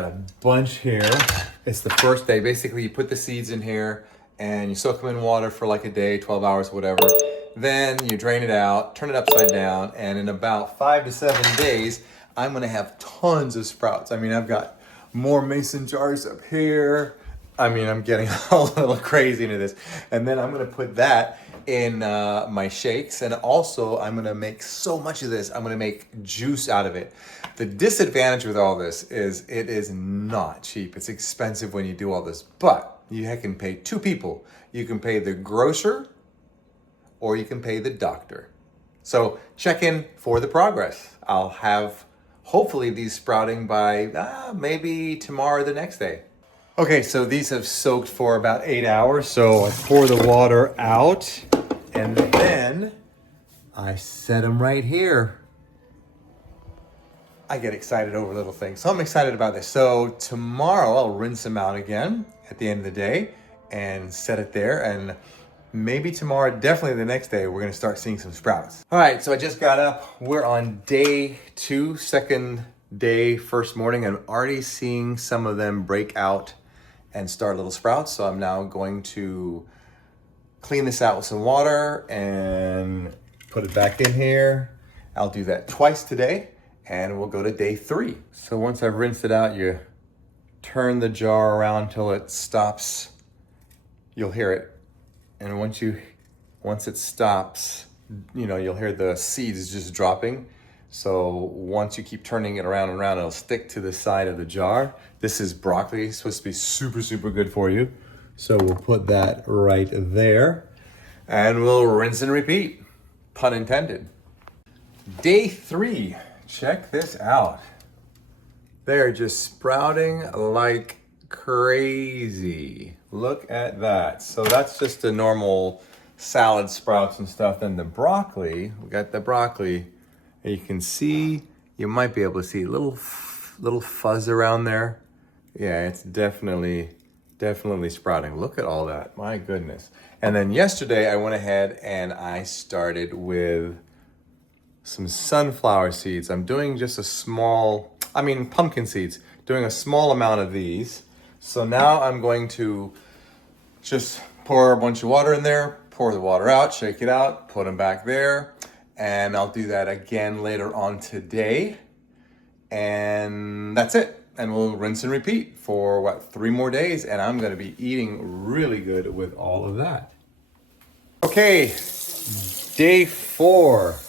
Got a bunch here. It's the first day. Basically, you put the seeds in here and you soak them in water for like a day, 12 hours, whatever. Then you drain it out, turn it upside down, and in about 5 to 7 days, I'm gonna have tons of sprouts. I mean, I've got more mason jars up here. I mean, I'm getting a little crazy into this. And then I'm gonna put that in my shakes, and also I'm gonna make so much of this, I'm gonna make juice out of it. The disadvantage with all this is it is not cheap. It's expensive when you do all this, but you can pay two people. You can pay the grocer or you can pay the doctor. So check in for the progress. I'll have hopefully these sprouting by maybe tomorrow or the next day. Okay, so these have soaked for about 8 hours. So I pour the water out and then I set them right here. I get excited over little things. So I'm excited about this. So tomorrow I'll rinse them out again at the end of the day and set it there. And maybe tomorrow, definitely the next day, we're gonna start seeing some sprouts. All right, so I just got up. We're on day 2, second day, first morning. I'm already seeing some of them break out and start little sprouts. So I'm now going to clean this out with some water and put it back in here. I'll do that twice today and we'll go to day 3. So once I've rinsed it out, you turn the jar around till it stops. You'll hear it. And once it stops, you'll hear the seeds just dropping. So once you keep turning it around and around, it'll stick to the side of the jar. This is broccoli, it's supposed to be super, super good for you. So we'll put that right there and we'll rinse and repeat, pun intended. Day 3, check this out. They're just sprouting like crazy. Look at that. So that's just a normal salad sprouts and stuff. Then the broccoli, we got the broccoli. You can see, you might be able to see a little fuzz around there. Yeah, it's definitely sprouting. Look at all that, my goodness. And then yesterday I went ahead and I started with some sunflower seeds. I'm doing just pumpkin seeds, doing a small amount of these. So now I'm going to just pour a bunch of water in there, pour the water out, shake it out, put them back there. And I'll do that again later on today. And that's it. And we'll rinse and repeat for 3 more days. And I'm gonna be eating really good with all of that. Okay, day 4.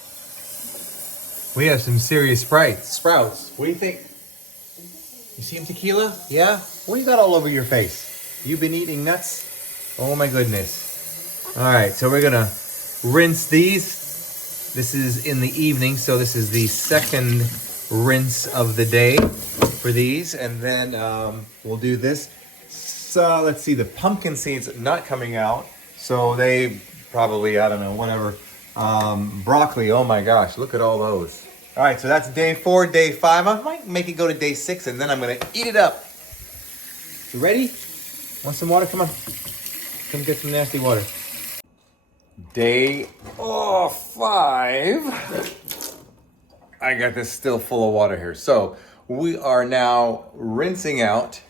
We have some serious sprouts. What do you think? You see them, tequila? Yeah? What do you got all over your face? You've been eating nuts? Oh my goodness. All right, so we're gonna rinse these. This is in the evening, so this is the second rinse of the day for these. And then we'll do this. So let's see, the pumpkin seeds not coming out. So they probably, I don't know, whatever. Broccoli, oh my gosh, look at all those. All right, so that's day 4, day 5. I might make it go to day 6 and then I'm gonna eat it up. You ready? Want some water? Come on. Come get some nasty water. Day 5. I got this still full of water here. So we are now rinsing out.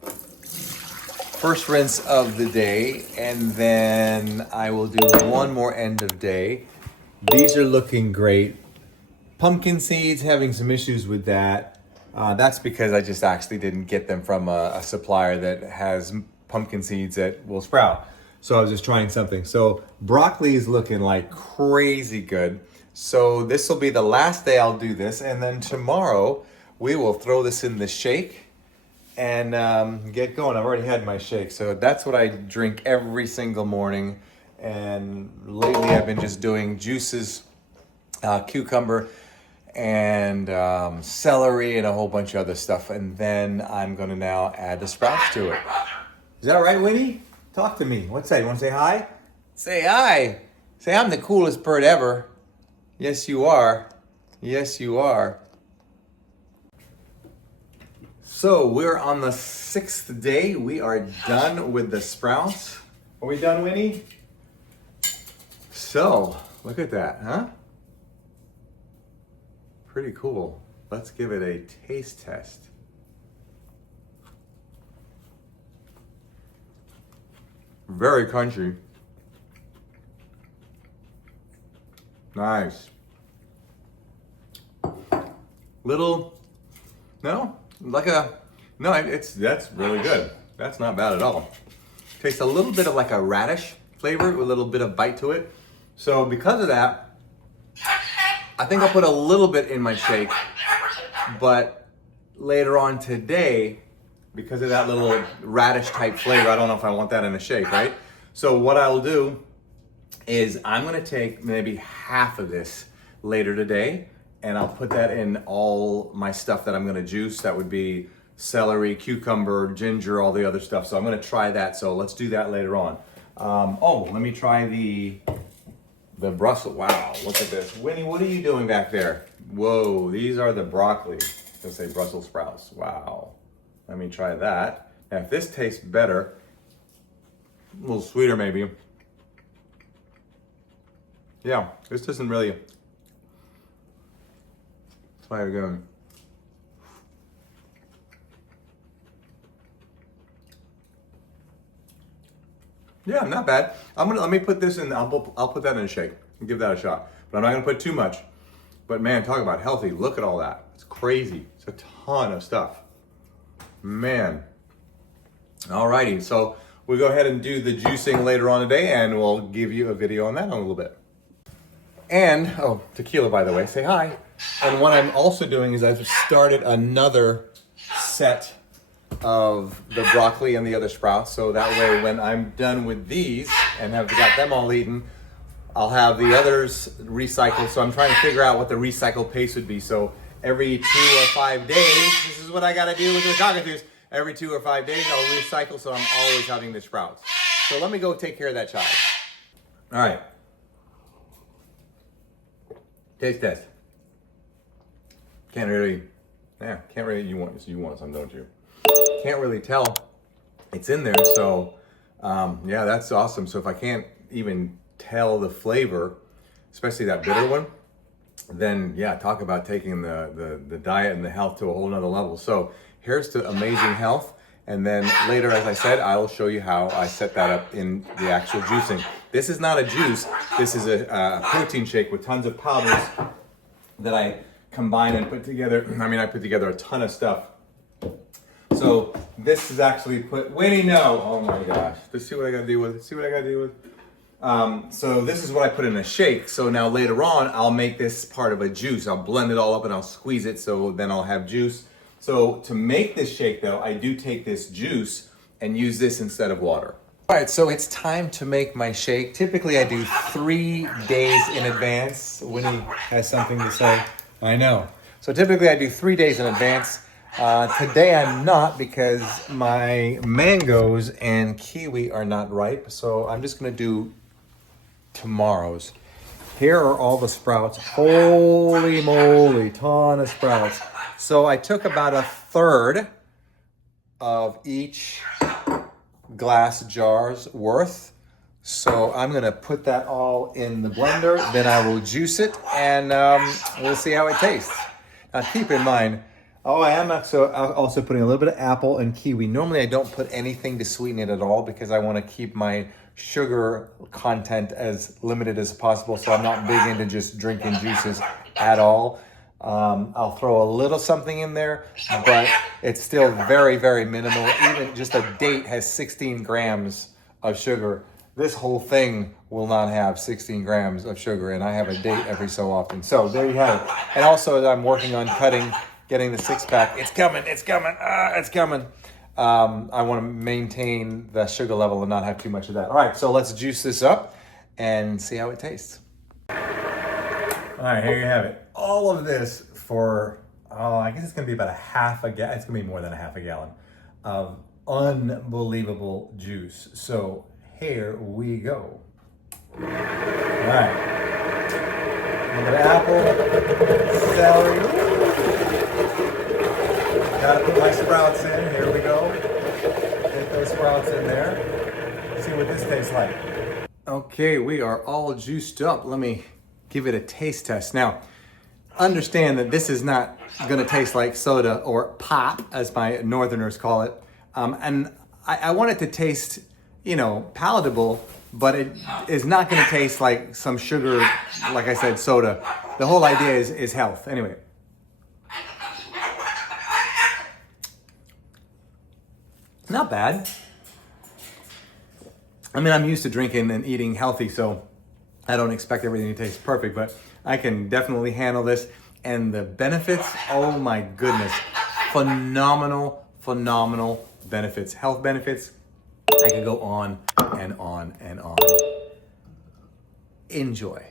First rinse of the day, and then I will do one more end of day. These are looking great. Pumpkin seeds, having some issues with that. That's because I just actually didn't get them from a supplier that has pumpkin seeds that will sprout. So I was just trying something. So broccoli is looking like crazy good. So this will be the last day I'll do this. And then tomorrow we will throw this in the shake and get going. I've already had my shake. So that's what I drink every single morning. And lately I've been just doing juices, cucumber and celery and a whole bunch of other stuff. And then I'm gonna now add the sprouts to it. Is that all right, Winnie? Talk to me. What's that? You want to say hi? Say hi. Say I'm the coolest bird ever. Yes, you are. Yes, you are. So we're on the 6th day. We are done with the sprouts. Are we done, Winnie? So look at that, huh? Pretty cool. Let's give it a taste test. Very crunchy. Nice. Little, no, that's really good. That's not bad at all. Tastes a little bit of like a radish flavor with a little bit of bite to it. So because of that, I think I'll put a little bit in my shake, but later on today, because of that little radish type flavor, I don't know if I want that in a shake, right? So what I'll do is I'm gonna take maybe half of this later today, and I'll put that in all my stuff that I'm gonna juice. That would be celery, cucumber, ginger, all the other stuff. So I'm gonna try that, so let's do that later on. Let me try the Brussels. Wow, look at this. Winnie, what are you doing back there? Whoa, these are the broccoli. Let's say Brussels sprouts. Wow. Let me try that. Now, if this tastes better, a little sweeter maybe. Yeah, this doesn't really. Try it again. Yeah, not bad. Let me put this in. I'll put that in a shake and give that a shot. But I'm not gonna put too much. But man, talk about healthy. Look at all that. It's crazy. It's a ton of stuff. Man. Alrighty, so we'll go ahead and do the juicing later on today, and we'll give you a video on that in a little bit. And, tequila, by the way, say hi. And what I'm also doing is I've started another set of the broccoli and the other sprouts, so that way when I'm done with these and have got them all eaten, I'll have the others recycled. So I'm trying to figure out what the recycle pace would be. So every 2 or 5 days, this is what I gotta do with the cockatoos. Every 2 or 5 days I'll recycle, so I'm always having the sprouts. So let me go take care of that child. All right. Taste test. Can't really, you want some, don't you? Can't really tell it's in there, so yeah, that's awesome. So if I can't even tell the flavor, especially that bitter one, then yeah, talk about taking the diet and the health to a whole nother level. So here's to amazing health, and then later, as I said, I will show you how I set that up in the actual juicing. This is not a juice, this is a protein shake with tons of powders that I combine and put together. I put together a ton of stuff. So this is actually Winnie, no! Oh my gosh. Let's see what I gotta deal with. So this is what I put in a shake. So now later on, I'll make this part of a juice. I'll blend it all up and I'll squeeze it, so then I'll have juice. So to make this shake though, I do take this juice and use this instead of water. All right, so it's time to make my shake. Typically I do 3 days in advance. Winnie has something to say. I know. So typically I do 3 days in advance. Today I'm not, because my mangoes and kiwi are not ripe. So I'm just gonna do tomorrow's. Here are all the sprouts. Holy moly, ton of sprouts. So I took about 1/3 of each glass jar's worth. So I'm gonna put that all in the blender, then I will juice it, and we'll see how it tastes. Now keep in mind, I am also putting a little bit of apple and kiwi. Normally I don't put anything to sweeten it at all, because I wanna keep my sugar content as limited as possible, so I'm not big into just drinking juices at all. I'll throw a little something in there, but it's still very, very minimal. Even just a date has 16 grams of sugar. This whole thing will not have 16 grams of sugar, and I have a date every so often. So there you have it. And also, as I'm working on getting the 6-pack, it's coming. I want to maintain the sugar level and not have too much of that. All right, so let's juice this up and see how it tastes. All right, here you have it. All of this for, I guess it's gonna be about it's gonna be more than a half a gallon of unbelievable juice. So here we go. All right. A little bit of apple, celery. Gotta put my sprouts in. Here we go. Get those sprouts in there. See what this tastes like. Okay, we are all juiced up. Let me give it a taste test. Now, understand that this is not gonna taste like soda or pop, as my northerners call it. And I want it to taste palatable, but it is not going to taste like some sugar, like I said, soda. The whole idea is health. Anyway. Not bad. I mean, I'm used to drinking and eating healthy, so I don't expect everything to taste perfect, but I can definitely handle this. And the benefits, oh my goodness, phenomenal benefits, health benefits. I could go on and on and on. Enjoy.